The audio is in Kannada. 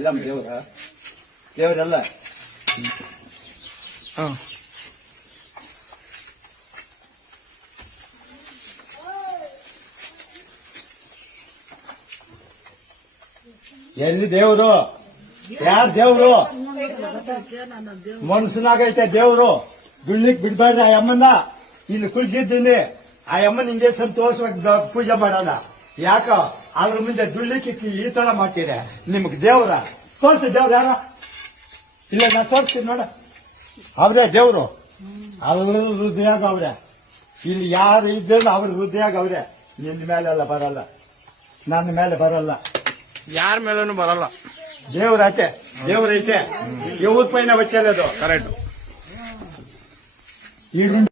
ಎಲ್ಲ ದೇವರೆಲ್ಲ ಎಲ್ಲಿ ದೇವ್ರು ಯಾರು ದೇವ್ರು ಮನ್ಸನಾಗೈತೆ ದೇವ್ರು ದುಳ್ಳಿಕ್ ಬಿಡ್ಬೇಡ್ರಿ ಆ ಅಮ್ಮನ್ನ ಇಲ್ಲಿ ಕುಳಿತಿದ್ದೀನಿ ಆ ಅಮ್ಮನ ಹಿಂಗೆ ಸಂತೋಷವಾಗಿ ಪೂಜೆ ಮಾಡೋಣ ಯಾಕ ಅದ್ರ ಮುಂದೆ ದುಳ್ಳಿಕ್ಕೆ ಈ ತರ ಮಾಡ್ತೀರ ನಿಮ್ಗೆ ದೇವ್ರ ತೋರ್ಸಿ ದೇವ್ರ ಯಾರ ಇಲ್ಲ ನಾ ತೋರಿಸ್ತೀನಿ ನೋಡ ಅವ್ರೇ ದೇವ್ರು ಅವ್ರ ಹೃದಯಾಗ ಅವ್ರೆ ಇಲ್ಲಿ ಯಾರು ಇದ್ದರು ಅವ್ರ ಹೃದಯಾಗ ಅವ್ರೆ ನಿನ್ನ ಮೇಲೆಲ್ಲ ಬರಲ್ಲ ನನ್ನ ಮೇಲೆ ಬರಲ್ಲ ಯಾರ ಮೇಲೂ ಬರಲ್ಲ ದೇವ್ರೈತೆ ದೇವ್ರೈತೆ 50 ಪೈನ ಬಚ್ಚಲ್ಲದು ಕರೆಕ್ಟ್ ಈಗ